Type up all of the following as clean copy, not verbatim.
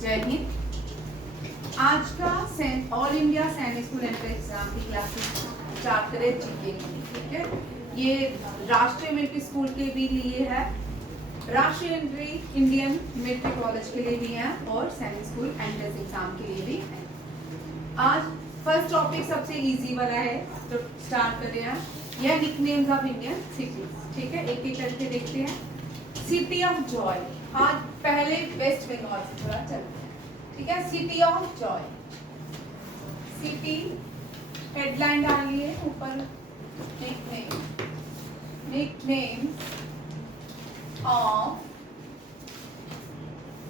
जय हिंद। आज का ऑल इंडिया सैनिक स्कूल एंट्रेंस एग्जाम की क्लासेस स्टार्ट करें जीके की। ठीक है, ये राष्ट्रीय मिलिट्री स्कूल के भी लिए है, राष्ट्रीय इंडियन मिलिट्री कॉलेज के लिए भी है और सैनिक स्कूल एंट्रेंस एग्जाम के लिए भी है। आज फर्स्ट टॉपिक सबसे इजी वाला है, तो स्टार्ट करते हैं। यह निकनेम्स ऑफ इंडियन सिटीज। ठीक है, एक एक करके देखते हैं। सिटी ऑफ जॉय, आज पहले वेस्ट बंगाल से थोड़ा चलते हैं। ठीक है, city of joy, city headline डालिए ऊपर, nickname of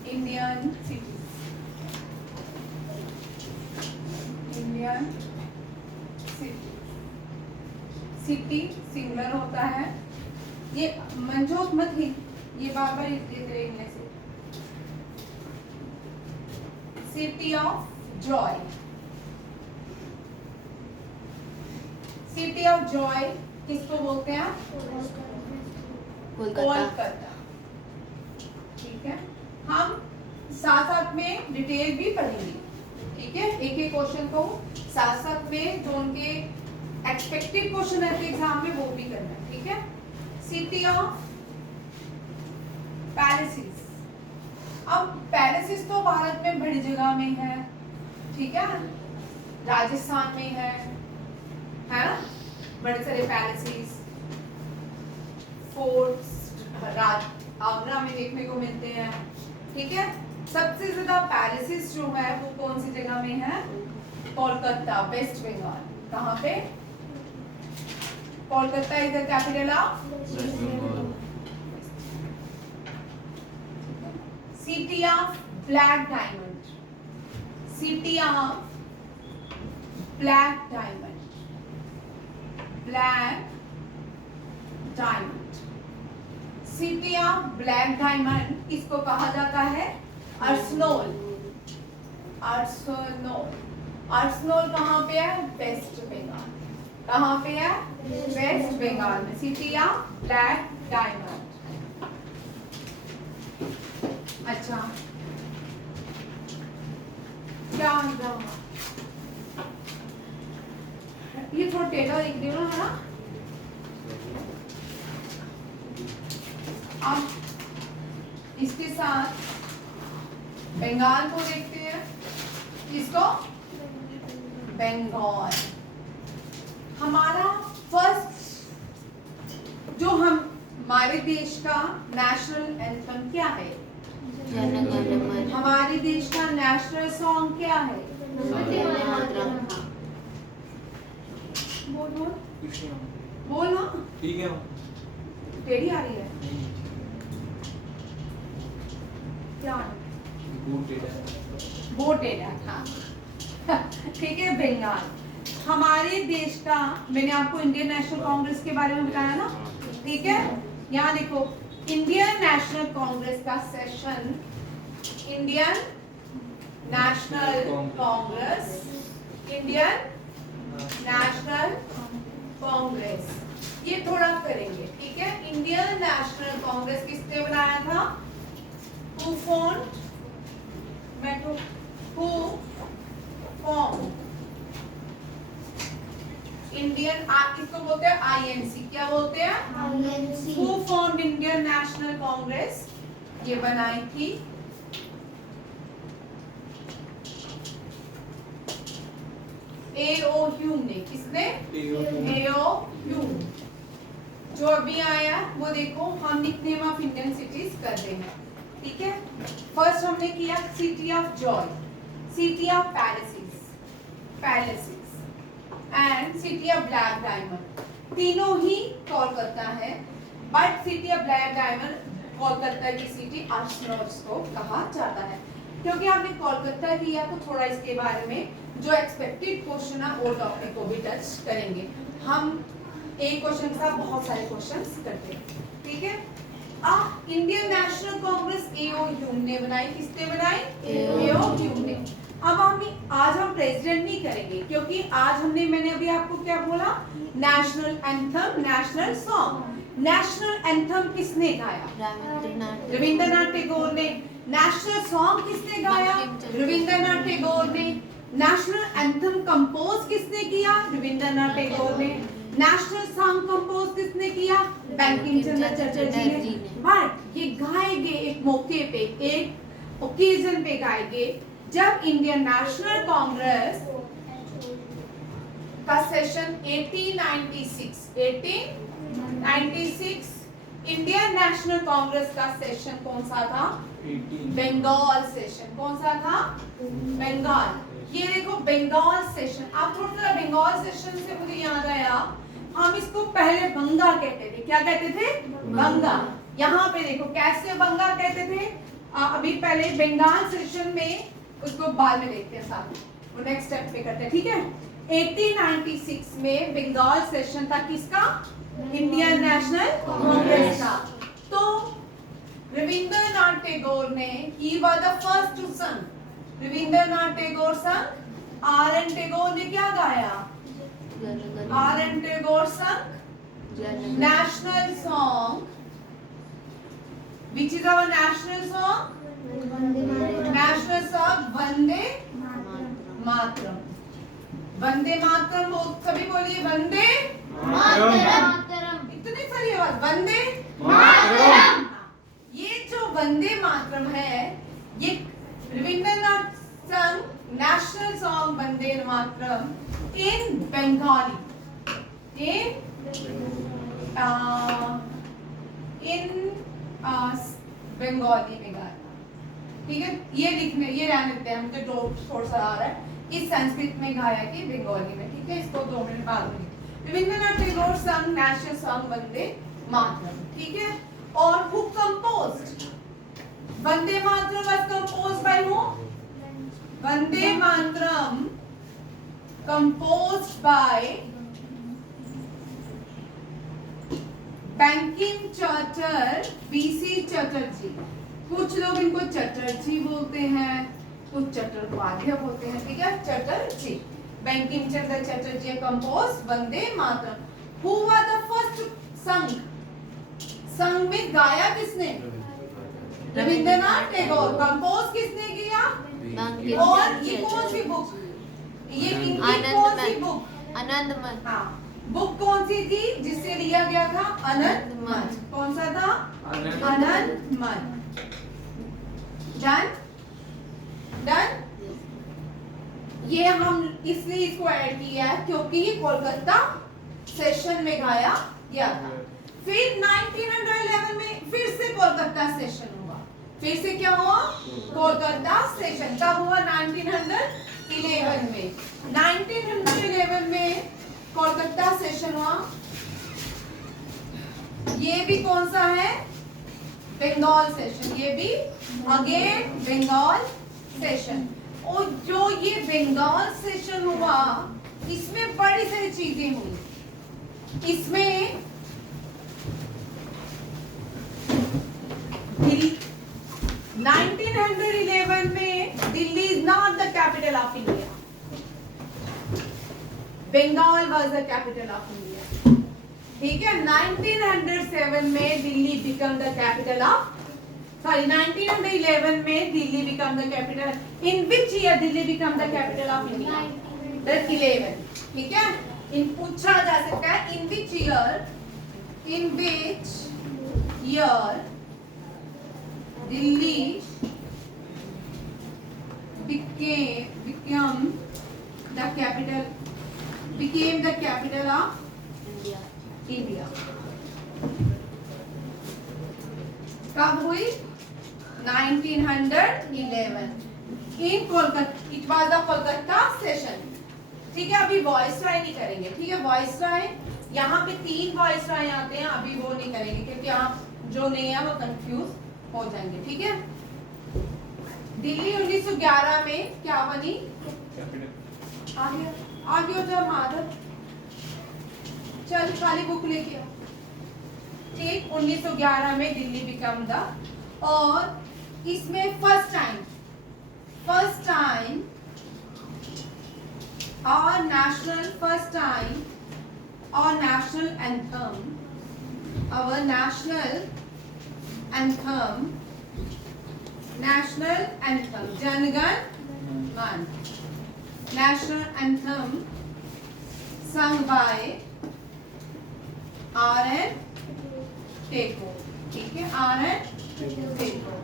Indian cities, Indian city. City singular होता है, ये मंजोत मत ही, ये बार बार इनमें से। City of joy, city of Joy किसको बोलते हैं? कोलकाता। ठीक है, हम साथ साथ में डिटेल भी पढ़ेंगे। ठीक है, एक एक क्वेश्चन को साथ साथ में जो उनके एक्सपेक्टेड क्वेश्चन है एग्जाम में वो भी करना है। ठीक है, सिटी ऑफ पैलेसिस। अब पैलेसिस तो भारत में बड़ी जगह में है, ठीक है, राजस्थान में है ना, बड़े सारे पैलेसिस, फोर्ट्स आगरा में देखने को मिलते हैं। ठीक है, सबसे ज्यादा पैलेसिस जो है वो कौन सी जगह में है? कोलकाता, वेस्ट बंगाल। कहाँ पे? Kolkata is the capital of west Bengal. City of black diamond, city of black diamond, black diamond. City of black diamond किसको कहा जाता है? अर्सनोल। अर्सनोल, अर्सनोल कहाँ पे है? वेस्ट बंगाल। कहाँ पे है? वेस्ट बंगाल में। City of black diamond. अच्छा, क्या ये थोड़ा टेढ़ा लिख दे रहा है ना। अब इसके साथ बंगाल को देखते हैं। किसको? बंगाल। हमारा फर्स्ट जो हमारे देश का नेशनल एंथम क्या है? हमारे देश का नेशनल सॉन्ग क्या है? बोल बोल बोल ना। ठीक है, टेढ़ी आ रही है क्या? बोट टेढ़ा था। ठीक है, बंगाल। हमारे देश का, मैंने आपको इंडियन नेशनल कांग्रेस के बारे में बताया ना। ठीक है, यहाँ देखो, इंडियन नेशनल कांग्रेस का session, Indian national Congress, Indian national Congress, ये थोड़ा करेंगे। ठीक है, इंडियन नेशनल कांग्रेस किसने बनाया था? Who formed, who formed Indian, किसको बोलते हैं? आईएनसी। क्या बोलते हैं? INC. Who formed Indian national Congress, ये बनाई थी A.O. ह्यूम ने। किसने? A.O. ह्यूम। जो अभी आया वो देखो, हम निकनेम ऑफ इंडियन सिटीज कर देंगे। ठीक है, फर्स्ट हमने किया city of joy, city of palaces, palaces and city of black diamond. तीनों ही कोलकाता है, but city of black diamond Kolkata की सिटी अर्सनोल को कहा जाता है। क्योंकि हमने कोलकाता किया तो थोड़ा इसके बारे में जो एक्सपेक्टेड क्वेश्चन है वो टॉपिक को भी टच करेंगे। हम एक क्वेश्चन के साथ बहुत सारे क्वेश्चंस करते हैं। ठीक है, Indian national Congress A.O. Hume ने बनाई। किसने बनाई? A.O. ह्यूम ने। अब आज हम प्रेसिडेंट नहीं करेंगे, क्योंकि आज मैंने अभी आपको क्या बोला? National anthem, national song. National anthem किसने गाया? रविंद्रनाथ टैगोर ने। नेशनल सॉन्ग किसने गाया? रविंद्रनाथ टैगोर ने। नेशनल एंथम कंपोज किसने किया? रविंद्रनाथ टैगोर ने। नेशनल सॉन्ग कंपोज किसने किया? बंकिम चंद्र चटर्जी ने। बट ये गाए गए एक मौके पे, एक ओकेजन पे गाए गए जब इंडियन नेशनल कांग्रेस का सेशन 1896 इंडियन नेशनल कांग्रेस का सेशन कौन सा था? बंगाल सेशन। कौन सा था? बंगाल। ये देखो बंगाल सेशन। आप थोड़ा सा बंगाल सेशन से मुझे याद आया, हम इसको पहले बंगा कहते थे। क्या कहते थे? बंगा। यहाँ पे देखो कैसे बंगा कहते थे। अभी पहले बंगाल सेशन में उसको बाद में देखते हैं, साथ वो नेक्स्ट स्टेप पे करते हैं, ठीक है। 1896 में बंगाल सेशन था किसका? इंडियन नेशनल कांग्रेस का। तो रविंद्रनाथ टैगोर ने ही was the first to sang. Rabindranath Tagore संग, आर एन टैगोर ने क्या गाया? Are N Tagore sang national song. Which is our national song? National song Vande Mataram. Vande Mataram सभी बोलिए, वंदे मातरम। इतनी सारी आवाज, वंदे मातरम। ये जो वंदे मातरम है, ये रविंद्रनाथ संग नेशनल सॉन्ग वंदे मातरम इन बंगाली, इन बंगाली में गाया। ठीक है, ये लिखने, ये रहने देते हैं, मुझे थोड़ा सा आ रहा है। इस संस्कृत में गाया कि बंगाली में, ठीक है। इसको 2 मिनट बाद में। Rabindranath Tagore sang national song Vande मातरम, ठीक है। और who composed Vande Mataram? Was composed by who? Vande Mataram composed bye Bankim Chandra BC Chatterjee. कुछ लोग इनको चटर्जी बोलते हैं, कुछ चट्टोपाध्याय बोलते हैं, ठीक है। Chatterjee, Bankim Chandra Chatterjee compose Vande Mataram. Who was the first song? Song में गाया किसने? रविंद्रनाथ टैगोर। कंपोज किसने किया? और ये कौन सी बुक? ये इनकी कौन सी बुक? आनंदमठ। हाँ, बुक कौन सी थी जिससे लिया गया था? आनंदमठ। कौन सा था? आनंदमठ। Done done. ये हम इसलिए इसको ऐड किया है क्योंकि ये कोलकाता सेशन में गाया गया था। फिर 1911 में फिर से कोलकाता सेशन हुआ। फिर से क्या हुआ? कोलकाता सेशन। कब हुआ? 1911 में। 1911 में कोलकाता सेशन हुआ। ये भी कौन सा है? बंगाल सेशन। ये भी अगेन बंगाल सेशन। और जो ये बंगाल सेशन हुआ, इसमें बड़ी सारी चीजें हुई। इसमें 1911 में Delhi is not the capital of India. Bengal was the capital of India, ठीक है। 1907 में Delhi become the capital of 1911 में Delhi become the capital. In which year Delhi become the capital of India? 11, ठीक है। इन पूछा जा सकता है in which year Delhi became the capital of India. कब हुई? 1911 in Kolkata. It was the Kolkata session. ठीक है, अभी वॉइस राय नहीं करेंगे, ठीक है। वॉइस राय यहाँ पे 3 वॉइस राय आते हैं, अभी वो नहीं करेंगे क्योंकि आप जो नहीं है वो कंफ्यूज हो जाएंगे, ठीक है। दिल्ली 1911 में क्या बनी? आगे हो जाओ माधव, चल खाली बुक लेके आओ, ठीक। 1911 में दिल्ली बिकम द, और इसमें फर्स्ट टाइम और नेशनल एंथम नेशनल एंथम, जनगण मन, national anthem sung by R.N. Tagore, ठीक है, R.N. टेगोर।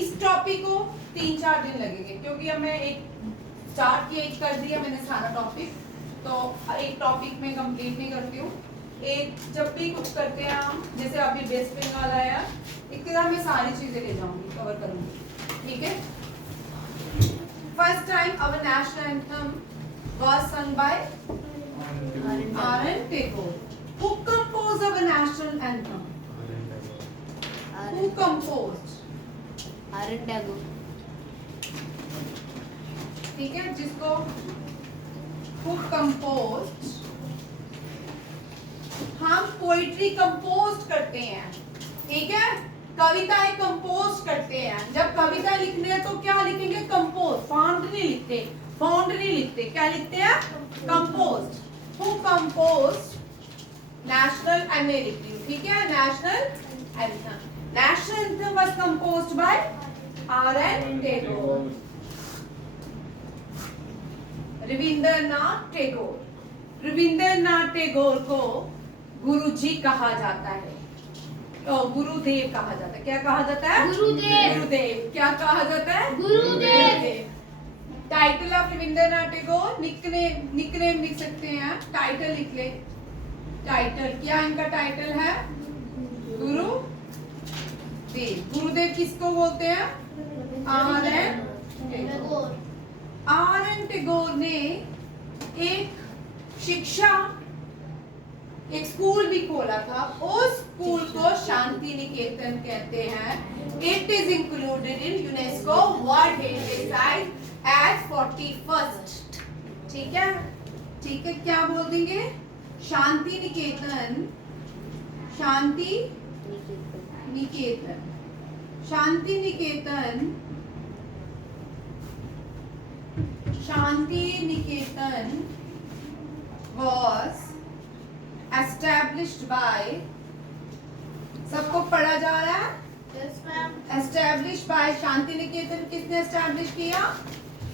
इस टॉपिक को 3-4 दिन लगेंगे क्योंकि अब मैं एक स्टार्ट किया, एक कर दिया मैंने सारा टॉपिक, तो एक टॉपिक में कंप्लीट नहीं करती हूँ। एक जब भी कुछ करते हैं हम, जैसे अभी वेस्ट बंगाल आया, एक तरह मैं सारी चीजें ले जाऊंगी, कवर करूंगी, ठीक है। First time our national anthem was sung by R.N. Tagore. Who composed our national anthem? Who composed? R.N. Tagore. ठीक है, जिसको who composed, हम पोइट्री कंपोज करते हैं, ठीक है, कविताएं कंपोज करते हैं। जब कविता लिखने हैं तो क्या लिखेंगे? कंपोज, फाउंड नहीं लिखते, फाउंड नहीं लिखते, क्या लिखते हैं? Compose. Who compose national anthem लिखती हूँ, ठीक है, national anthem. National anthem was composed bye R.N. Tagore, Rabindranath Tagore. Rabindranath Tagore को गुरुजी कहा जाता है, गुरुदेव कहा जाता है। क्या कहा जाता है? गुरुदेव। गुरुदेव। क्या कहा जाता है? गुरुदेव। Title of Rabindranath Tagore, nickname लिख सकते हैं आप, टाइटल लिख ले। टाइटल क्या इनका टाइटल है? गुरुदेव। गुरुदेव किसको बोलते हैं? R.N. टेगोर। R.N. टेगोर ने एक शिक्षा, एक स्कूल भी खोला था। उस स्कूल को शांति निकेतन कहते हैं। It is included in UNESCO world heritage site as 41st, ठीक है, ठीक है, क्या बोल देंगे? Shanti Niketan, Shanti Niketan, Shanti Niketan, Shanti Niketan was established by, सबको पढ़ा जा रहा है? Yes, ma'am. Established by, Shanti Niketan किसने establish किया?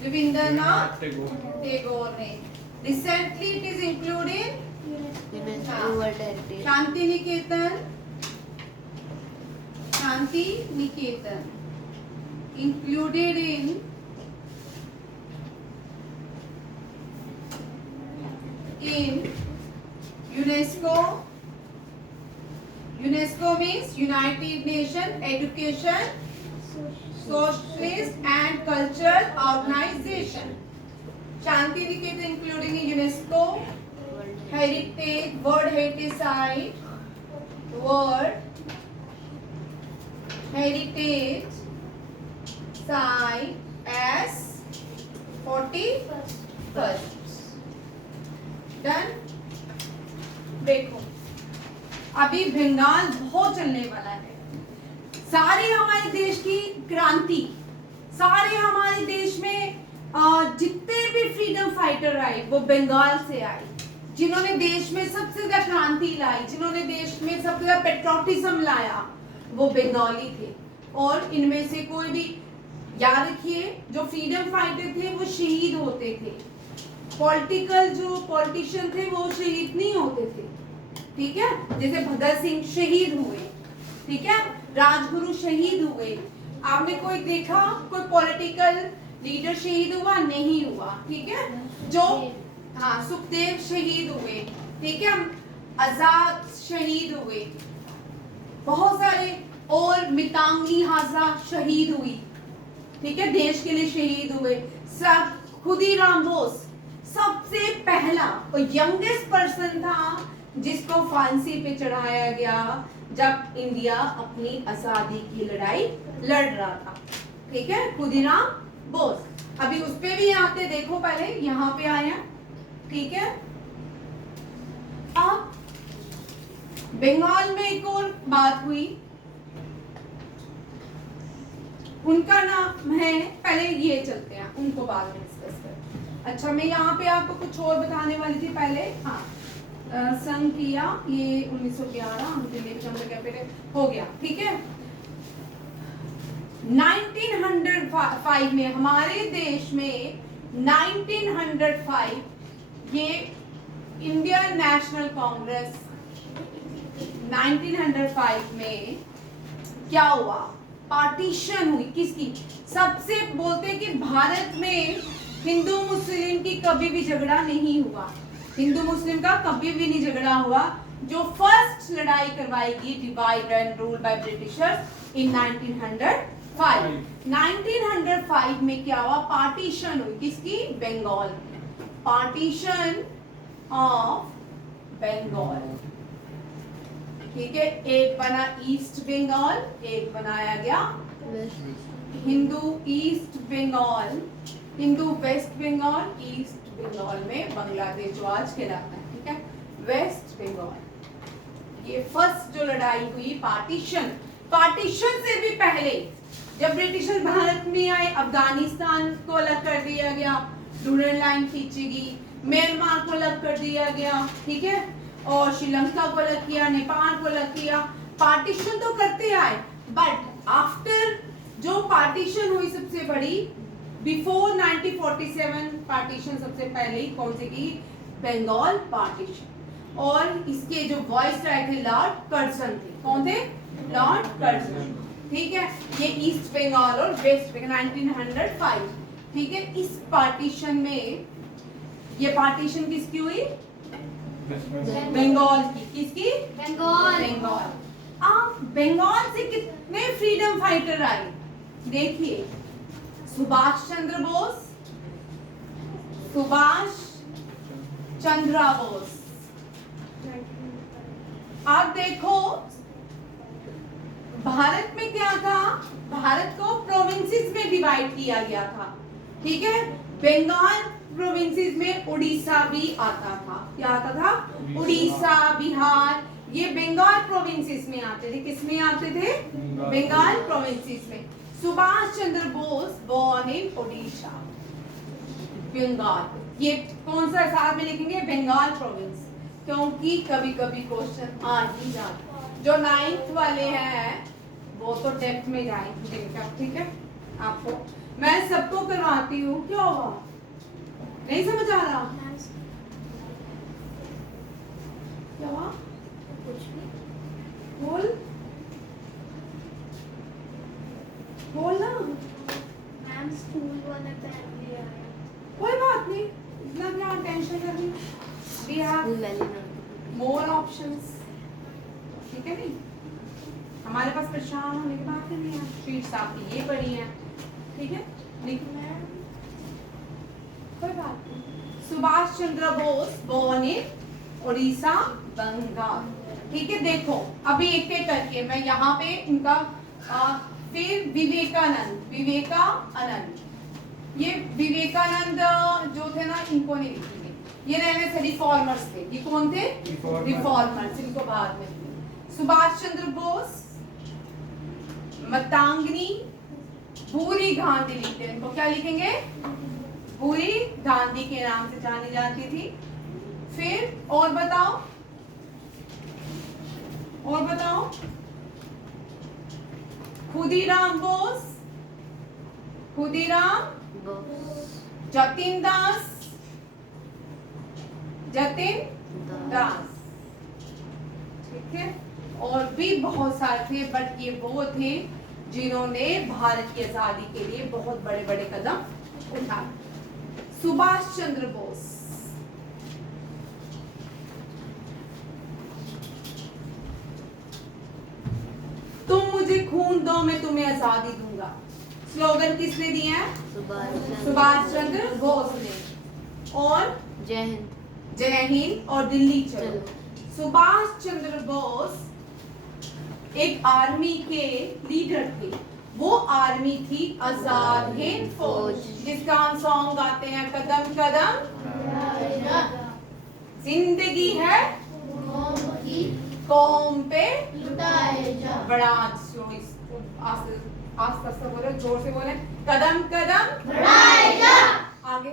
रविंद्रनाथ टैगोर ने। Recently it is included UNESCO World Heritage. Shanti Niketan, Shanti Niketan included in UNESCO. UNESCO means United Nations Education, Socialist and Cultural Organization. Shanti Niketan including UNESCO Heritage, World Heritage Site, World Heritage Site as 41st. Done. देखो अभी बंगाल बहुत चलने वाला है। सारे हमारे देश की क्रांति, सारे हमारे देश में जितने भी फ्रीडम फाइटर आए वो बंगाल से आए। जिन्होंने देश में सबसे ज्यादा क्रांति लाई, जिन्होंने देश में सबसे ज्यादा पेट्रोटिज्म लाया, वो बंगाली थे। और इनमें से कोई भी, याद रखिए, जो फ्रीडम फाइटर थे वो शहीद होते थे। पॉलिटिकल जो पॉलिटिशियन थे वो शहीद नहीं होते थे, ठीक है। जैसे भगत सिंह शहीद हुए, ठीक है, राजगुरु शहीद हुए। आपने कोई देखा कोई पॉलिटिकल लीडर शहीद हुआ? नहीं हुआ, ठीक है। जो हाँ, सुखदेव शहीद हुए, ठीक है, आजाद शहीद हुए, बहुत सारे, और मितांगी हाजरा शहीद हुई, ठीक है, देश के लिए शहीद हुए सब। खुदीराम बोस सबसे पहला और यंगेस्ट पर्सन था जिसको फांसी पे चढ़ाया गया जब इंडिया अपनी आजादी की लड़ाई लड़ रहा था, ठीक है, खुदीराम बोस। अभी उस पे भी आते, देखो पहले यहाँ पे आया, ठीक है। अब बंगाल में एक और बात हुई, उनका नाम है, पहले ये चलते हैं, उनको बाद में डिस्कस करते हैं। अच्छा, मैं यहाँ पे आपको कुछ और बताने वाली थी पहले। हाँ, संग किया ये 1911 हो गया, ठीक है। 1905 में हमारे देश में 1905 ये इंडियन नेशनल कांग्रेस 1905 में क्या हुआ, पार्टीशन हुई। किसकी? सबसे बोलते हैं कि भारत में हिंदू मुस्लिम की कभी भी झगड़ा नहीं हुआ, हिंदू मुस्लिम का कभी भी नहीं झगड़ा हुआ। जो फर्स्ट लड़ाई करवाई गई divide and rule by Britishers in 1905। 1905 में क्या हुआ, पार्टीशन हुई। किसकी? Bengal, partition of Bengal. ठीक है, एक बना ईस्ट बंगाल, एक बनाया गया Hindu east Bengal, Hindu west Bengal, east Bengal में बांग्लादेश जो आज कहलाता है। ठीक है, वेस्ट बंगाल। ये फर्स्ट जो लड़ाई हुई पार्टीशन, पार्टीशन से भी पहले जब ब्रिटिशर्स भारत में आए, अफगानिस्तान को अलग कर दिया गया, डूरन लाइन खींची गई, म्यांमार को अलग कर दिया गया। ठीक है, और श्रीलंका को अलग किया, नेपाल को अलग किया। पार्टीशन तो करते आए, बट आफ्टर जो पार्टीशन हुई सबसे बड़ी बिफोर 1947 पार्टीशन सबसे पहले कौन से की? बंगाल पार्टीशन। और इसके जो वॉइस राय थे लॉर्ड कर्जन थे। कौन थे? Lord Curzon. ठीक है, ये ईस्ट बंगाल और वेस्ट बंगाल 1905। ठीक है, इस पार्टीशन में ये पार्टीशन किसकी हुई? बंगाल की। किसकी? बंगाल। बंगाल। आप बंगाल से कितने फ्रीडम फाइटर आए? देखिए, सुभाष चंद्र बोस, सुभाष चंद्र बोस। आप देखो भारत में क्या था, भारत को प्रोविंसेस में डिवाइड किया गया था। ठीक है, बंगाल प्रोविंसेस में उड़ीसा भी आता था। क्या आता था? उड़ीसा, बिहार, ये बंगाल प्रोविंसेस में आते थे। किस में आते थे? बंगाल प्रोविंसेस में। Subhash Chandra Bose born in Orissa, Bengal. ये कौन सा साथ में लिखेंगे? बंगाल प्रोविंस, क्योंकि कभी कभी क्वेश्चन आ ही जाता है। जो 9th वाले हैं वो तो डेप्थ में जाएंगे। ठीक है, आपको मैं सबको करवाती हूँ। क्या हुआ, नहीं समझ आ रहा? क्या हुआ? बोल बोल ना। मैम स्कूल वाला पेन भी आया। कोई बात नहीं, इतना क्या टेंशन कर रही? We have more options। ठीक है, नहीं हमारे पास परेशान होने की बात नहीं है। शीट्स आपकी ये पड़ी हैं। ठीक है, कोई बात नहीं। Subhash Chandra Bose born in Orissa, Bengal. ठीक है, देखो अभी एक एक करके मैं यहाँ पे इनका फिर विवेकानंद, विवेकानंद, ये विवेकानंद जो थे ना, इनको नहीं लिखेंगे, ये नए से रिफॉर्मर्स थे। ये कौन थे? रिफॉर्मर्स, इनको बाद में। सुभाष चंद्र बोस, मातंगी बुरी गांधी लिखते हैं। इनको क्या लिखेंगे? बुरी गांधी के नाम से जानी जाती थी। फिर और बताओ, और बताओ। खुदीराम बोस, खुदीराम, जतिन दास, जतिन दास। ठीक है, और भी बहुत सारे थे, बट ये वो थे जिन्होंने भारत की आजादी के लिए बहुत बड़े बड़े कदम उठाए। सुभाष चंद्र बोस, तुम मुझे खून दो मैं तुम्हें आजादी दूंगा, स्लोगन किसने दिया है? सुभाष चंद्र बोस ने। और जय हिंद, जय हिंद और दिल्ली चलो। सुभाष चंद्र बोस एक आर्मी के लीडर थे। वो आर्मी थी आजाद हिंद फौज, जिसका हम सॉन्ग गाते हैं, कदम कदम जिंदगी है कौम पे बड़ा। आस्ते आस्ते बोले, जोर से बोले, कदम कदम आगे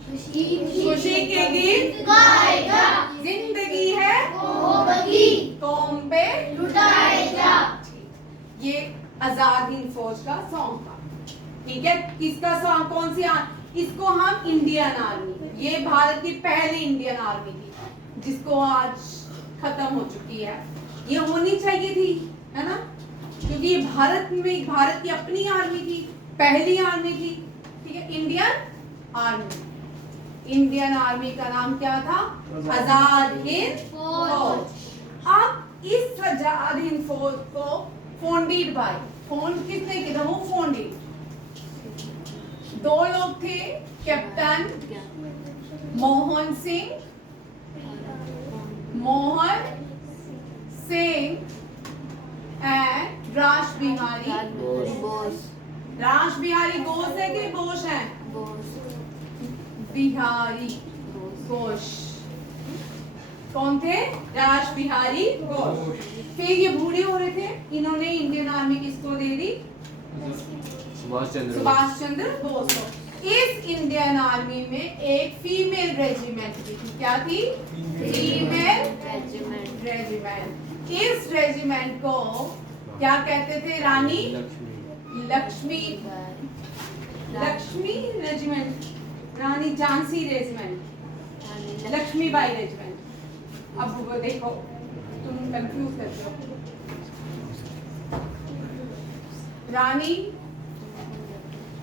खुशी के गीत गाएगा, जिंदगी है कौम पे लुटाएगा। ये आजाद हिंद फौज का सॉन्ग था। ठीक है, किसका सॉन्ग, कौन सी इसको हम इंडियन आर्मी, ये भारत की पहली इंडियन आर्मी थी जिसको आज खत्म हो चुकी है। ये होनी चाहिए थी, है ना, क्योंकि ये भारत की अपनी आर्मी थी, पहली आर्मी थी। ठीक है, इंडियन आर्मी। इंडियन आर्मी का नाम क्या था? आजाद हिंद फौज। अब इस आजाद हिंद फौज को फाउंडेड बाय, फाउंड किसने किया? वो फाउंडेड दो लोग थे, कैप्टन मोहन सिंह एंड रासबिहारी बोस। रासबिहारी घोष है कि बोस है? बिहारी घोष। कौन थे? रासबिहारी घोष। फिर ये बूढ़े हो रहे थे, इन्होंने इंडियन आर्मी किसको दे दी? सुभाष चंद्र बोस को। इस इंडियन आर्मी में एक फीमेल रेजिमेंट थी। क्या थी? Female regiment. इस रेजिमेंट को क्या कहते थे? रानी लक्ष्मी रेजिमेंट, रानी झांसी रेजिमेंट, लक्ष्मीबाई रेजिमेंट। अब वो देखो, तुम कंफ्यूज करते हो। रानी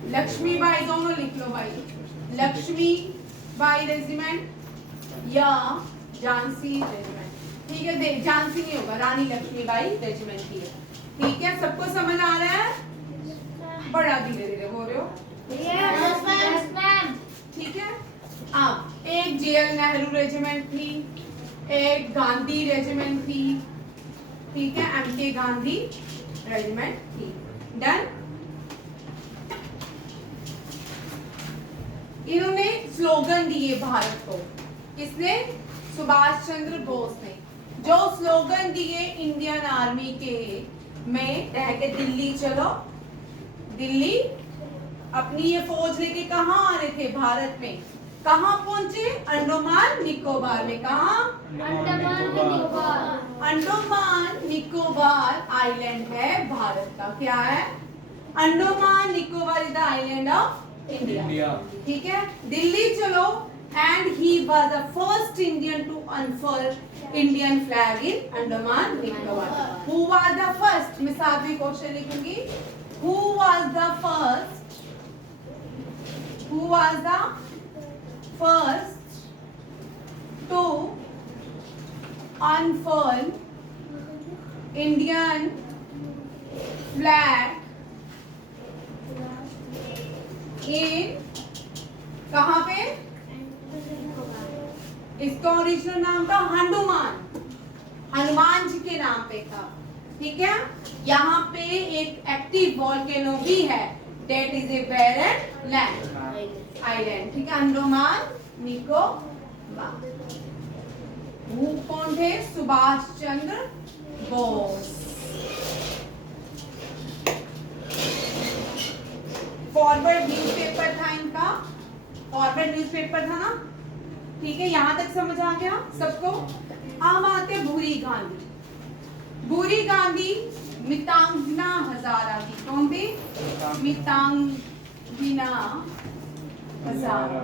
लक्ष्मीबाई, दोनों लिख लो भाई, लक्ष्मीबाई रेजिमेंट या झांसी रेजिमेंट। ठीक है, झांसी नहीं होगा, रानी लक्ष्मीबाई रेजिमेंट की है। ठीक है, सबको समझ आ रहा है? बड़ा धीरे धीरे बोल रहे हो। ठीक है, अब एक जेएल नेहरू रेजिमेंट थी, एक गांधी रेजिमेंट थी। ठीक है, एमके गांधी रेजिमेंट थी। डन। इन्होंने स्लोगन दिए भारत को। किसने? सुभाष चंद्र बोस ने। जो स्लोगन दिए इंडियन आर्मी के में रह के, दिल्ली चलो, दिल्ली। अपनी ये फौज लेके कहाँ आ रहे थे? भारत में। कहाँ पहुंचे? अंडमान निकोबार में। कहाँ? अंडमान निकोबार आइलैंड है भारत का। क्या है? Andaman Nicobar is the island of India. ठीक है, दिल्ली चलो। And he was the first Indian to unfurl Indian flag in Andaman Nicobar. Who was the first? मैं साथ भी क्वेश्चन लिखूंगी। Who was the first? Who was the first to unfurl Indian flag in, कहाँ पे? इसका ओरिजिनल नाम था हनुमान, हनुमान जी के नाम पे था। ठीक है, यहाँ पे एक एक्टिव वॉल्केनो भी है, that is a barren land island। ठीक है, अंडमान निकोबार। वो कौन थे? सुभाष चंद्र बोस। फॉरवर्ड न्यूज़पेपर था इनका, फॉरवर्ड न्यूज़पेपर था ना। ठीक है, यहाँ तक समझ आ गया सबको? अब आते भूरी गांधी। भूरी गांधी मितांगना हजारा की। कौन थी? मितांगना हजारा।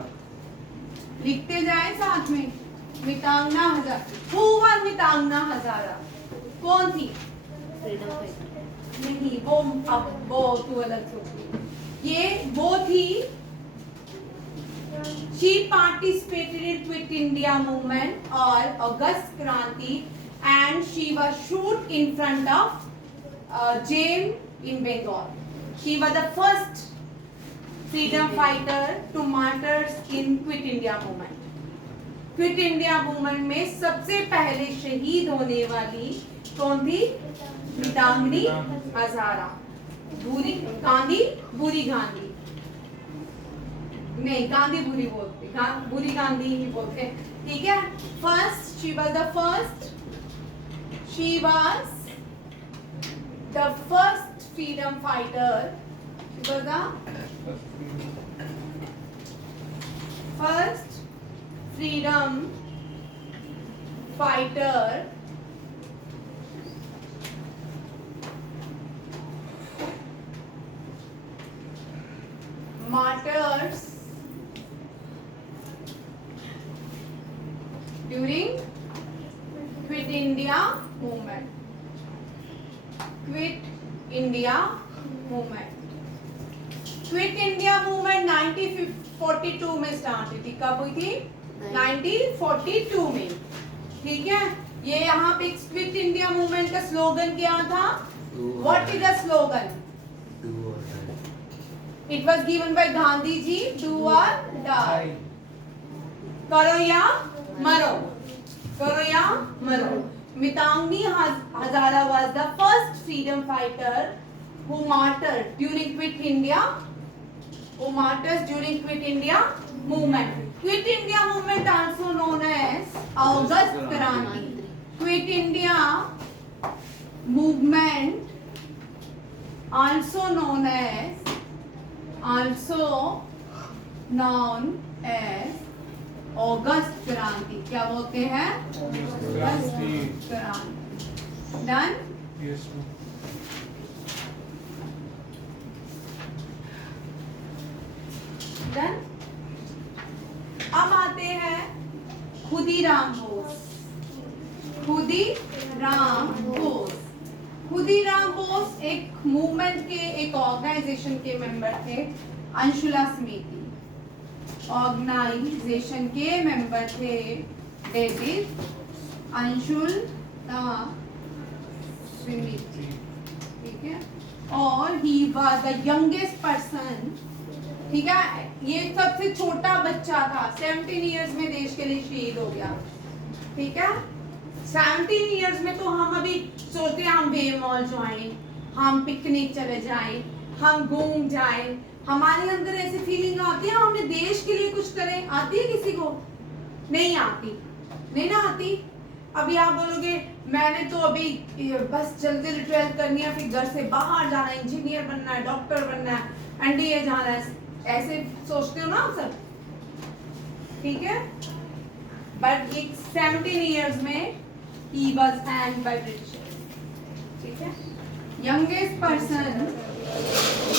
लिखते जाए साथ में, मितांगना हजारा। Who was मितांगना हजारा? कौन थी? नहीं, वो अब वो तू अलग सोच। ये वो थी, she participated in Quit India movement और अगस्त क्रांति, and she was shoot in front of jail in Bengal. She was the first freedom fighter to martyrs in Quit India movement. Quit India movement में सबसे पहले शहीद होने वाली कौन थी? मितांगनी हजारा। बुरी गांधी, बुरी गांधी नहीं, गांधी बुरी बोलते, बुरी गांधी ही बोलते। ठीक है, first, she was the first, she was the first freedom fighter. She was the first freedom fighter martyrs during Quit India movement. Quit India movement. Quit India movement 1942 में स्टार्ट हुई थी. कब हुई थी? 1942 में. ठीक है. ये यहाँ पे क्विट इंडिया मूवमेंट का स्लोगन क्या था? What is the slogan? It was given by Gandhi ji. Do or die. करो या मरो. करो या मरो. Matangini Hazra was the first freedom fighter who martyred during Quit India. Who martyrs during Quit India movement. Quit India movement also known as August Kranti. Quit India movement also known as August Kranti. क्या बोलते हैं? August Kranti. Done? Yes, ma'am. Done? अब आते हैं खुदीराम बोस. खुदीराम बोस. खुदीराम बोस एक movement के, एक organisation के मेंबर थे. अंशुला समिति ऑर्गेनाइजेशन के मेंबर थे. डेविड अंशुला समिति. ठीक है. और ही वाज द यंगेस्ट पर्सन. ठीक है. ये सबसे छोटा बच्चा था. 17 इयर्स में देश के लिए शहीद हो गया. ठीक है. 17 इयर्स में तो हम अभी सोचते हैं हम वे मॉल जाएं, हम पिकनिक चले जाएं, हम घूम जाएं. हमारे अंदर ऐसी फीलिंग आती है हमने देश के लिए कुछ करें. आती है किसी को? नहीं आती. नहीं ना आती. अभी आप बोलोगे मैंने तो अभी बस जल्दी 12th करनी है, फिर घर से बाहर जाना है, इंजीनियर बनना है, डॉक्टर बनना है, एनडीए जाना है. ऐसे सोचते हो ना आप सब. ठीक है. बट 17 इयर्स में he was hanged by British. ठीक है. Youngest person,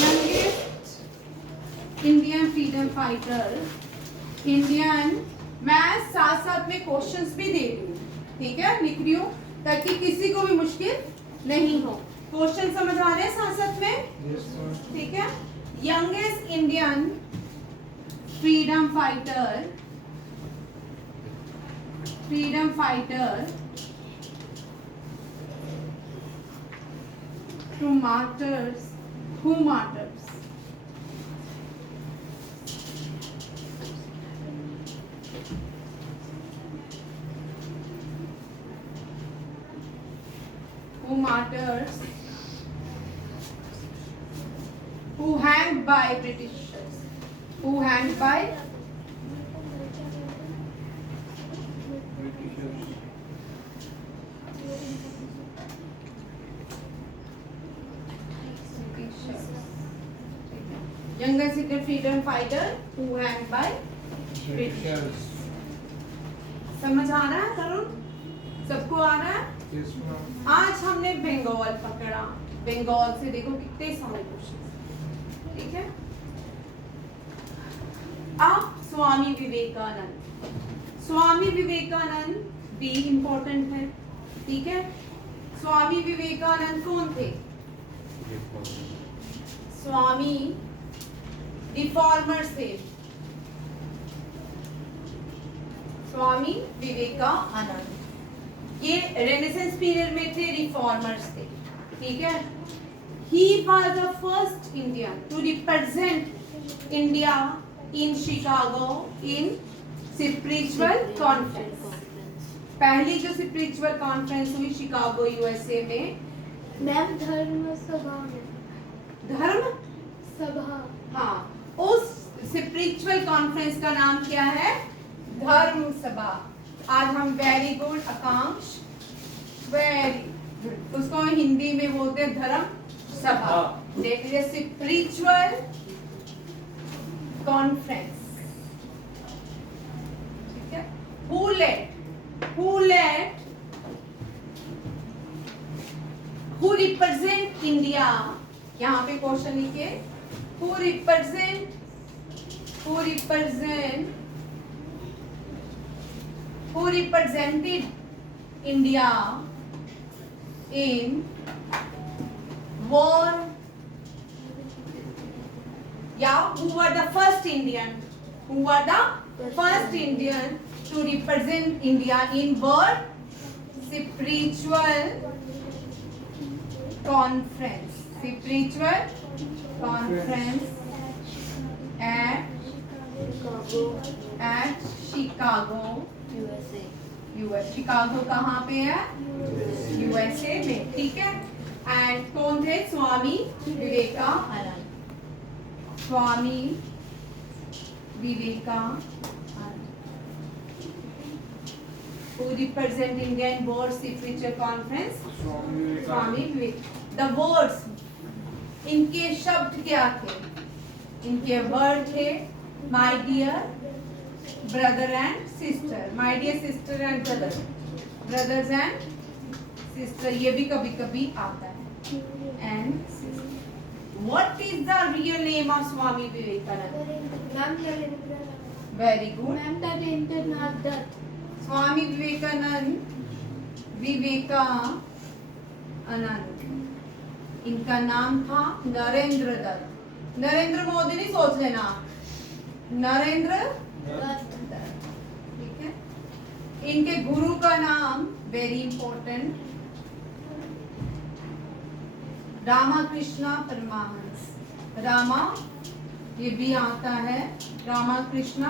youngest Indian freedom fighter. Indian. मैं साथ साथ में क्वेश्चंस भी दे रही हूँ. ठीक है. लिख रही हूँ ताकि किसी को भी मुश्किल नहीं हो. क्वेश्चन समझ आ रहे हैं साथ साथ में? Yes, ma'am. ठीक है. Youngest Indian freedom fighter who martyrs. Who martyrs? Who martyrs? Who hanged by Britishers. Who hanged by Britishers. Youngest Indian freedom fighter who hanged by Britishers. समझ आ रहा है तरुण? सबको आ रहा है? Yes, ma'am. आज हमने बंगाल पकड़ा. बंगाल से देखो कितने सारे क्वेश्चन. ठीक है. अब स्वामी विवेकानंद. स्वामी विवेकानंद भी इंपॉर्टेंट है. ठीक है. स्वामी विवेकानंद कौन थे? स्वामी रिफॉर्मर्स थे. स्वामी विवेकानंद ये रेनेसेंस पीरियड में थे. रिफॉर्मर्स थे. ठीक है. He was the first Indian to represent India in Chicago in spiritual conference. पहली जो स्पिरिचुअल कॉन्फ्रेंस हुई शिकागो यूएसए में. मैम धर्म सभा में. धर्म सभा. हाँ. उस स्पिरिचुअल कॉन्फ्रेंस का नाम क्या है? धर्म सभा. आज हम वेरी गुड आकांक्ष. वेरी उसको हिंदी में बोलते हैं धर्म सभा. देखिए स्पिरिचुअल कॉन्फ्रेंस. ठीक है. Who led who represent India. यहाँ पे क्वेश्चन लिखिए. Who represent who represented India in war, yeah, who were the first Indian to represent India in World Spiritual Conference at Chicago, US. Chicago कहाँ पे है? USA में, ठीक है। And कौन थे? Swami Vivekananda. Swami Vivekananda who represent India in World Spiritual Conference? Swami Vivek. The words, इनके शब्द क्या थे? इनके वर्ड थे my dear brother and sister, my dear sister and brother, brothers and sister, ये भी कभी कभी आता है, and sister. What is the real name of Swami Vivekananda? Ma'am Narendra. Very good. Ma'am Narendranath Dutt. Swami Vivekananda, इनका नाम था नरेंद्र दत्त। नरेंद्र मोदी नहीं सोच लेना, नरेंद्र दत्त, ठीक है। इनके गुरु का नाम वेरी इंपॉर्टेंट, रामाकृष्ण परमहंस। रामा ये भी आता है, Ramakrishna,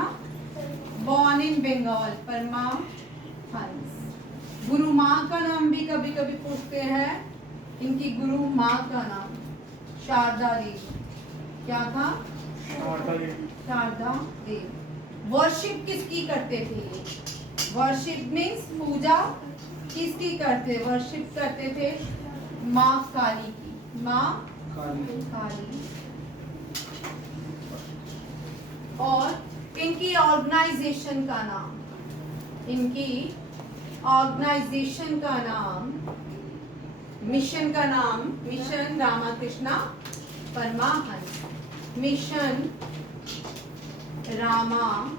born in Bengal, Paramhans. गुरु माँ का नाम भी कभी कभी पूछते हैं। इनकी गुरु माँ का नाम शारदा देवी। क्या था? शारदा देवी। वर्शिप किसकी करते थे ये? वर्शिप मीन्स पूजा किसकी करते? वर्शिप करते थे माँ काली की, माँ काली। और इनकी ऑर्गेनाइजेशन का नाम, मिशन का नाम, मिशन रामाकृष्ण परमहंस। मिशन रामाकृष्ण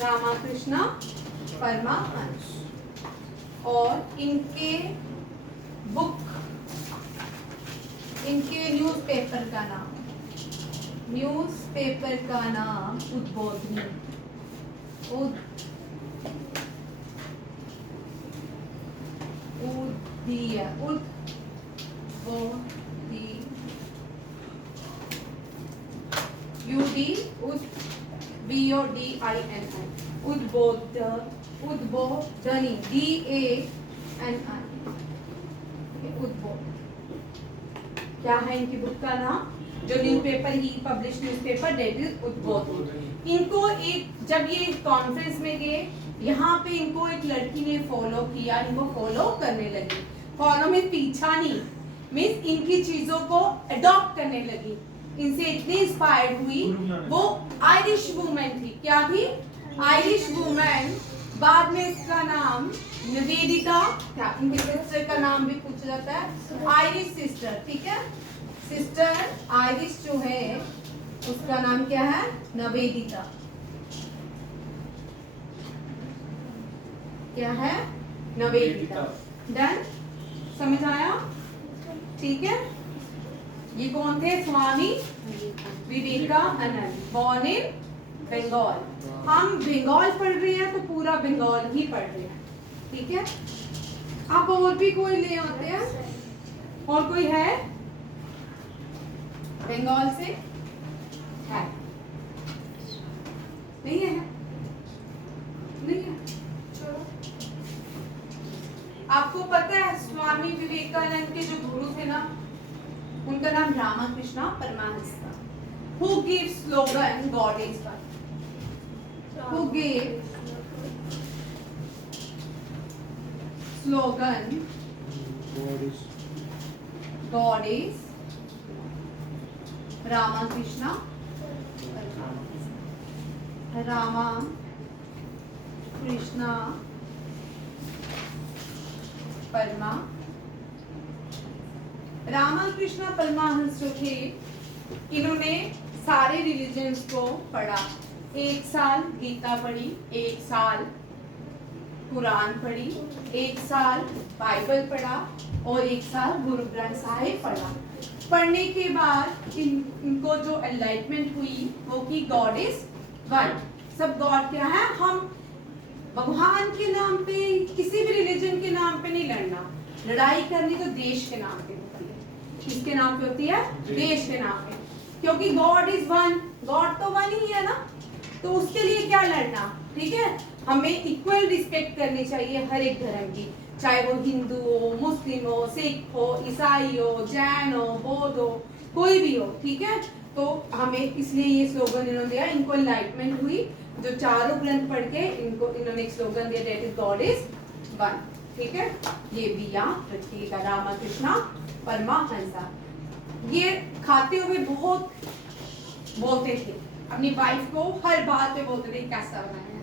रामाकृष्ण परमहंस। और इनके बुक, इनके न्यूज़पेपर का नाम उद्बोधनी। उद्बोधनी, DANI। उद्बोधनी क्या है इनकी बुक का नाम? जो newspaper he publish newspaper, that is Udbodhani. इनको एक, जब ये कॉन्फ्रेंस में गए, यहाँ पे इनको एक लड़की ने फॉलो किया, इनको फॉलो करने लगी। फॉलो में पीछा नहीं, मीन्स इनकी चीजों को अडॉप्ट करने लगी। इनसे इतनी इंस्पायर्ड हुई। वो आयरिश वुमेन थी। क्या थी? Irish women. बाद में इसका नाम निवेदिता था। इनकी सिस्टर का नाम भी पूछा जाता है, आयरिश सिस्टर, ठीक है। सिस्टर आयरिश जो है उसका नाम क्या है? निवेदिता। क्या है? निवेदिता। डन? समझ आया? ठीक है। ये कौन थे? Swami Vivekananda, born in Bengal. हम बंगाल पढ़ रहे हैं तो पूरा बंगाल ही पढ़ रहे हैं, ठीक है। आप और भी कोई ले आते हैं? और कोई है बंगाल से? है? नहीं है? नहीं है? चलो। आपको पता है स्वामी विवेकानंद के जो गुरु थे ना, उनका नाम रामाकृष्ण परमहंस था। Who gave slogan God is one? Who gave slogan God is Ramakrishna Paramahansa. Rama Krishna परमा रामकृष्ण परमहंस जो थे, इन्होंने सारे रिलीजन्स को पढ़ा। एक साल गीता पढ़ी, एक साल कुरान पढ़ी, एक साल बाइबल पढ़ा और एक साल गुरु ग्रंथ साहिब पढ़ा। पढ़ने के बाद इनको जो एनलाइटमेंट हुई वो कि गॉड इज वन। सब गॉड क्या है? हम भगवान के नाम पे, किसी भी रिलीजन के नाम पे नहीं लड़ना। लड़ाई करनी तो देश के नाम पे होती है। किसके नाम पे होती है? देश के नाम पे। क्योंकि गॉड इज वन, गॉड तो वन ही है ना, तो उसके लिए क्या लड़ना? ठीक है, हमें इक्वल रिस्पेक्ट करनी चाहिए हर एक धर्म की, चाहे वो हिंदू हो, मुस्लिम हो, सिख हो, ईसाई हो, जैन हो, बौद्ध हो, कोई भी हो। ठीक है, तो हमें इसलिए ये स्लोगन इन्होंने दिया, इनको एनलाइटमेंट हुई। जो चारों ग्रंथ पढ़ के इन्होंने एक स्लोगन दिया, that is God is one. ठीक है, ये भी याद रखिएगा, रामकृष्ण परमहंस। ये खाते हुए बहुत बोलते थे, अपनी वाइफ को हर बात पे बोलते थे कैसा बनाया है,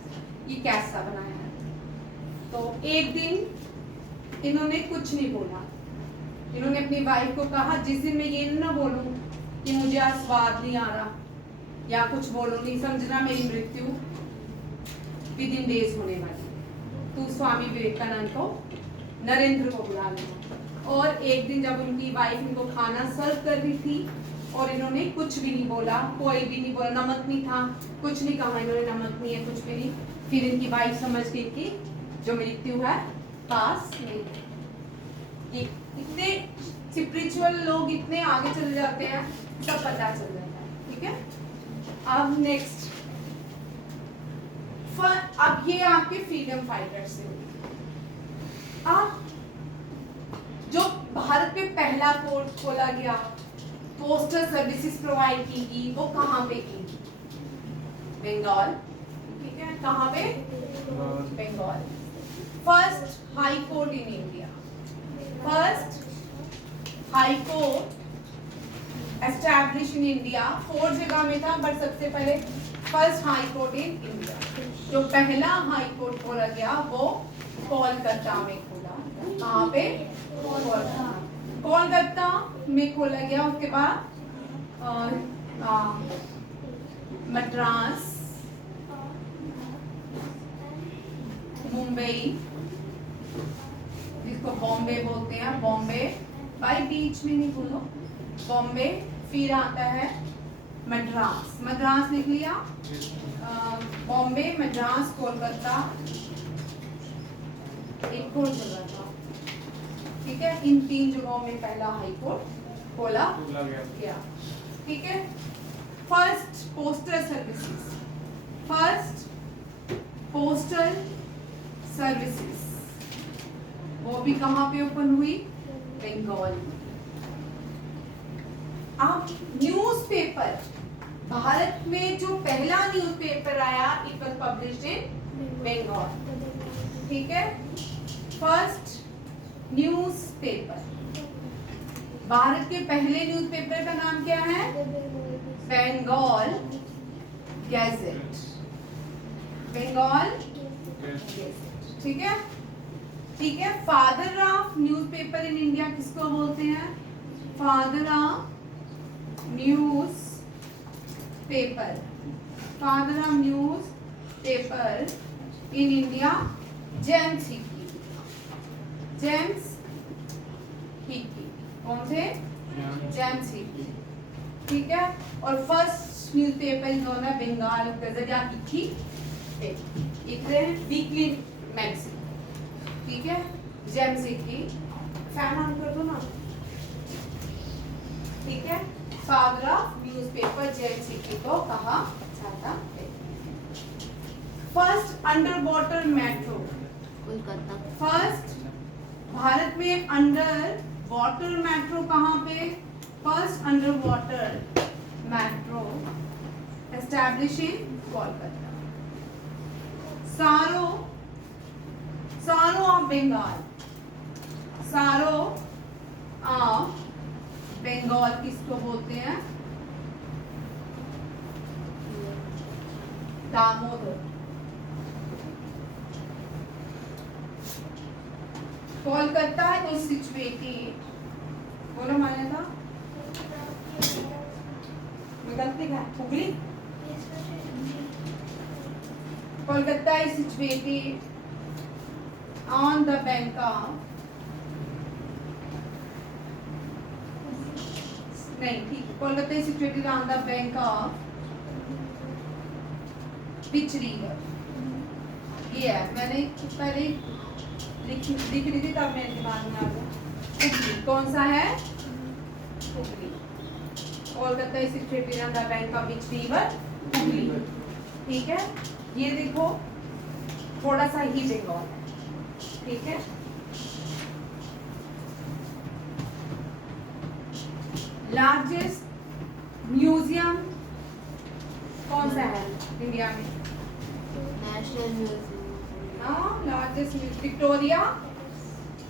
ये कैसा बनाया है। तो एक दिन इन्होंने कुछ नहीं बोला। इन्होंने अपनी वाइफ को कहा, जिस दिन मैं ये ना बोलूं कि मुझे आज स्वाद नहीं आ रहा या कुछ बोलूं नहीं, समझना मेरी मृत्यु विद इन डेज होने वाली। तू स्वामी विवेकानंद को, नरेंद्र को बुला लेना। और एक दिन जब उनकी वाइफ इनको खाना सर्व कर रही थी और इन्होंने कुछ भी नहीं बोला, कोई भी नहीं बोला, नमक नहीं था, कुछ नहीं कहा इन्होंने, नमक नहीं है, कुछ भी नहीं। फिर इनकी वाइफ समझ गई कि जो मृत्यु है पास नहीं। ये इतने स्पिरिचुअल लोग इतने आगे चले जाते हैं, सब पता चल जाता है। ठीक है, अब नेक्स्ट, अब ये आपके फ्रीडम फाइटर्स हैं। अब जो भारत में पहला कोर्ट खोला गया, पोस्टल सर्विसेज प्रोवाइड की गई, वो कहाँ पे की? बंगाल। ठीक है, कहाँ पे? Bengal. First high court in India, first high court establish in India. 4 जगह में था, बट सबसे पहले first high court in India. जो पहला हाई कोर्ट खोला गया वो कोलकाता में खोला। कहाँ पे? कोलकाता में खोला गया। उसके बाद मद्रास, मुंबई, जिसको बॉम्बे बोलते हैं, बॉम्बे, भाई बीच में नहीं बोलो, बॉम्बे। फिर आता है मद्रास, मद्रास लिख लिया, बॉम्बे, मद्रास, कोलकाता, एक और जगह था। ठीक है, इन 3 जगहों में पहला हाई कोर्ट खोला गया। ठीक है, first postal services, first postal services वो भी कहाँ पे ओपन हुई? बंगाल। अब न्यूज़पेपर, भारत में जो पहला न्यूज़पेपर आया, it was published in Bengal. ठीक है, फर्स्ट न्यूज़पेपर, भारत के पहले न्यूज़पेपर का नाम क्या है? Bengal gazette, Bengal gazette. ठीक है, ठीक है। Father of newspaper in India किसको बोलते हैं? Father of news paper, father of news paper in India James Hicky, James Hicky. कौन थे? James Hicky. ठीक है, और फर्स्ट न्यूज़पेपर जो है बंगाल गजट या हिकी पेपर, वीकली मैगजीन। ठीक है, जेम्स हिकी। फैन ऑन कर दो ना। ठीक है, father of newspaper James Hicky को कहा जाता है। First under water metro, Kolkata. First Bharat में अंडर वाटर मेट्रो कहाँ पे? First under water metro establish in Kolkata. Sorrow, sorrow of Bengal, सारो ऑफ बंगाल किसको बोलते हैं? दामोदर। कोलकाता इज सिचुएटेड, बोलो माने था मैं गलती का Hooghly, Kolkata is situated on the bank of, नहीं ठीक, Kolkata is situated on the bank of which river, ये है मैंने पहले लिख रही थी तब मेरे दिमाग में आ गया। हुगली कौन सा है? Hooghly. Kolkata is situated on the bank of which river? Hooghly. ठीक है, ये देखो थोड़ा सा ही बंगाल है, ठीक है। लार्जेस्ट म्यूजियम कौन सा है इंडिया में? National museum, largest Victoria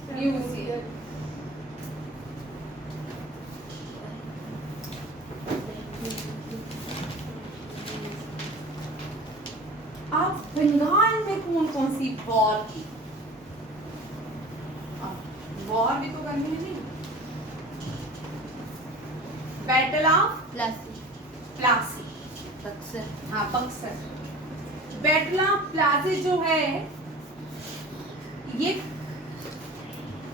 museum. अब बंगाल में कौन कौन सी वॉर की? वॉर भी तो करनी है नहीं। बैटल ऑफ प्लासी, बक्सर, हाँ बक्सर। बैटल ऑफ प्लासी जो है ये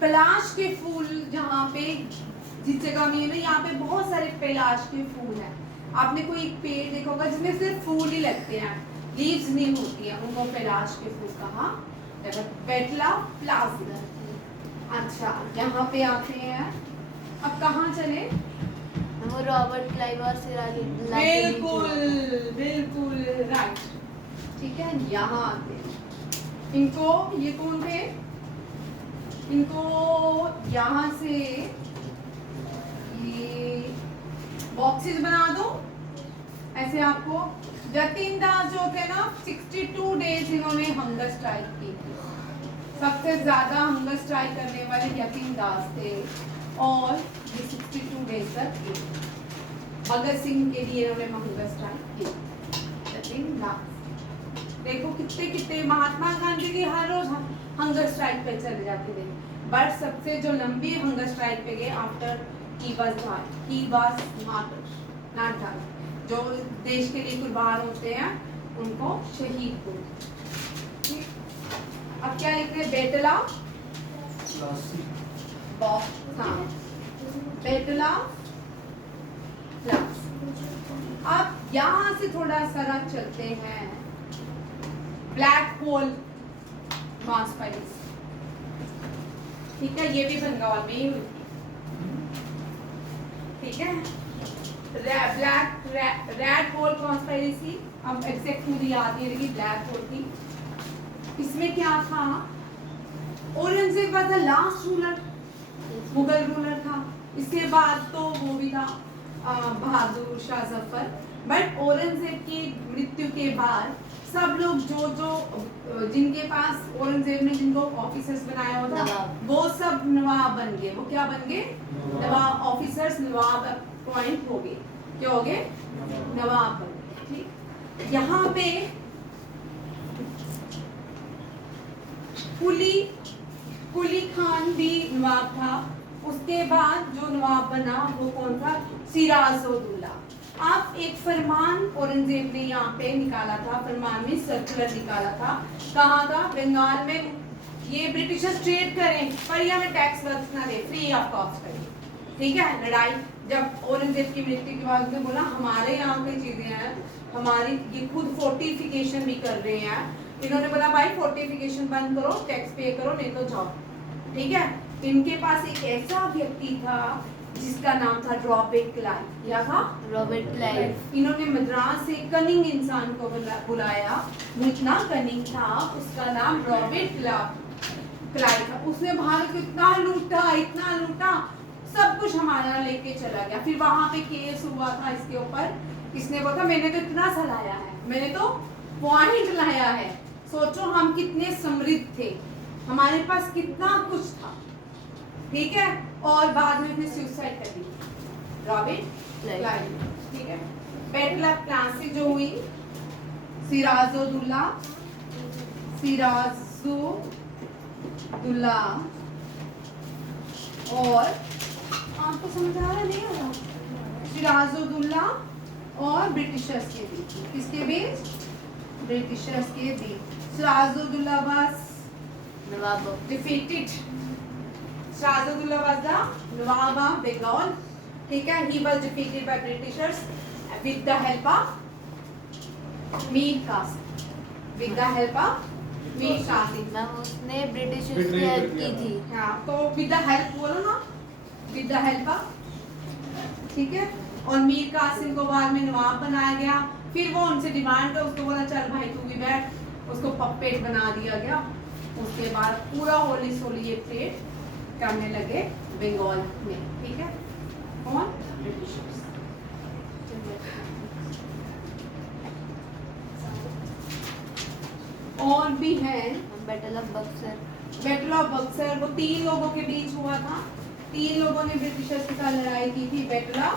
पलाश के फूल, जहाँ पे जिस जगह में ना यहाँ पे बहुत सारे पलाश के फूल हैं। आपने कोई एक पेड़ देखा होगा जिसमें सिर्फ फूल ही लगते हैं, लीव्स नहीं होती है, उनको पलाश के फूल कहा। Battle of Plassey. अच्छा यहाँ पे आते हैं, अब कहाँ चले? वो रॉबर्ट क्लाइव और सिराजुद्दौला, बिल्कुल बिल्कुल राइट, ठीक है। यहाँ आते हैं, इनको ये कौन थे? इनको यहाँ से ये बॉक्सेस बना दो ऐसे आपको। जतिन दास जो थे ना 62 डेज इन्होंने हंगर स्ट्राइक की थी, सबसे ज्यादा हंगर स्ट्राइक करने वाले यतीन दास थे और ये 62 डेज तक थे। भगत सिंह के लिए इन्होंने हंगर स्ट्राइक की। यतीन दास देखो कितने कितने, महात्मा गांधी की हर रोज हंगर स्ट्राइक पे चले जाते थे, बट सबसे जो लंबी हंगर स्ट्राइक पे गए आफ्टर ही वाज मार्टर, जो देश के लिए कुर्बान होते हैं उनको शहीद बोलते हैं। अब क्या लिख रहे हैं? Battle of battle of Plassey. अब यहाँ से थोड़ा सा चलते हैं, ब्लैक होल मास फायरिंग, ठीक है, ये भी बंगाल में ही हुई थी, ठीक है। रेड होल कॉन्स्पिरेसी, अब एग्जैक्ट मुझे याद नहीं रही, ब्लैक होल थी। इसमें क्या था? Aurangzeb was the last ruler, Mughal ruler था। इसके बाद तो वो भी था बहादुर शाह जफर, बट औरंगजेब की मृत्यु के बाद सब लोग जो जिनके पास औरंगजेब ने जिनको ऑफिसर्स बनाया हुआ था वो सब नवाब बन गए। वो क्या बन गए? नवाब ऑफिसर्स, नवाब अपॉइंट हो गए। क्या हो गए? नवाब बन गए। ठीक, यहाँ पे कुली खान भी नवाब था। उसके बाद जो नवाब बना वो कौन था? सिराजुद्दौला। आप एक फरमान औरंगजेब ने यहाँ पे निकाला था, फरमान में सर्कुलर निकाला था। कहाँ था? बंगाल में। ये ब्रिटिशर्स ट्रेड करें पर ये हमें टैक्स वर्क ना दे, फ्री ऑफ कॉस्ट करें, ठीक है। लड़ाई जब औरंगजेब की मृत्यु के बाद उसने बोला हमारे यहाँ की चीजें हैं, हमारी ये खुद फोर्टिफिकेशन भी कर रहे हैं। इन्होंने बोला भाई फोर्टिफिकेशन बंद करो, टैक्स पे करो, नहीं तो जाओ, ठीक है। इनके पास एक ऐसा व्यक्ति था जिसका नाम था रॉबर्ट क्लाइव। क्या था? Robert Clive. इन्होंने मद्रास से कनिंग इंसान को बुलाया, वो इतना कनिंग था, उसका नाम रॉबर्ट क्लाइव था। उसने भारत को इतना लूटा, सब कुछ हमारा लेके चला गया। फिर वहां पे केस हुआ था इसके ऊपर, इसने बोला मैंने तो इतना सा लाया है, मैंने तो पॉइंट लाया है। सोचो हम कितने समृद्ध थे, हमारे पास कितना कुछ था, ठीक है। और बाद में उसने सुसाइड कर दी, रॉबर्ट क्लाइव, ठीक है। बैटल ऑफ प्लासी जो हुई, सिराजुद्दौला और आपको समझ आ रहा नहीं आ रहा? सिराजुद्दौला और ब्रिटिशर्स के बीच। किसके बीच? ब्रिटिशर्स के बीच। Sirajuddaula was nawab defeated. Shahzadullah was the Nawab of Bengal. ठीक है, he was defeated by Britishers with the help of Mir Qasim. With the help of Mir Qasim. Ma'am उसने ब्रिटिशर्स की हेल्प की थी। हाँ, तो with the help बोलो ना, with the help of, ठीक है। और मीर कासिम को बाद में नवाब बनाया गया। फिर वो उनसे डिमांड कर, उसको बोला चल भाई तू भी बैठ, उसको पपेट बना दिया गया। उसके बाद पूरा होली सोली ये ट्रेड करने लगे बंगाल में। ठीक है, कौन? ब्रिटिशर्स। और भी हैं battle of Buxar. Battle of Buxar, वो 3 लोगों के बीच हुआ था। 3 लोगों ने ब्रिटिशर्स के साथ लड़ाई की थी। बैटल ऑफ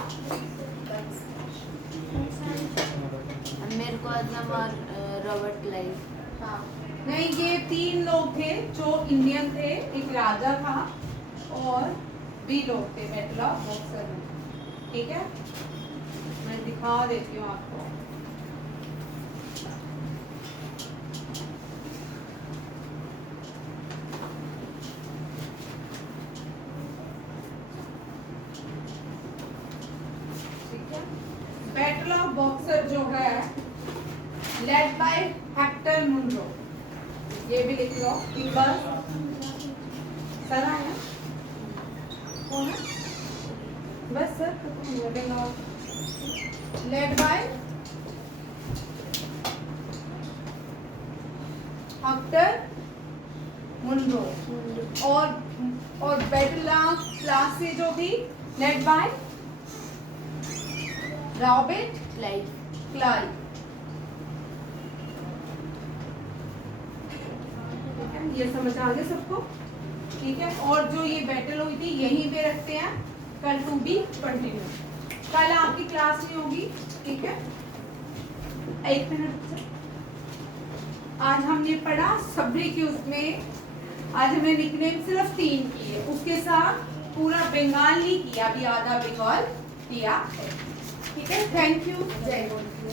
मेरे को आजम और रॉबर्ट क्लाइव। नहीं, ये 3 लोग थे जो इंडियन थे, एक राजा था और भी लोग थे बैटल ऑफ बक्सर में। ठीक है, मैं दिखा देती हूँ आपको। ठीक है, बैटल ऑफ बक्सर जो है लेड बाय हेक्टर मुनरो। ये भी लिख लो एक बार। सर आए हैं? कौन है? Buxar led by Hector Munro. और बैटल ऑफ प्लासी जो थी led by Robert Clive. Clive. ये समझ आ गया सबको? ठीक है, और जो ये बैटल हुई थी यहीं पे रखते हैं। कल टू बी कंटिन्यू। कल आपकी क्लास नहीं होगी। ठीक है, 1 मिनट। आज हमने पढ़ा सब्रिक्यूज में। आज हमने निकनेम सिर्फ 3 किए, उसके साथ पूरा बंगाल नहीं किया, अभी आधा बंगाल किया है। ठीक है, थैंक यू, जय हिंद।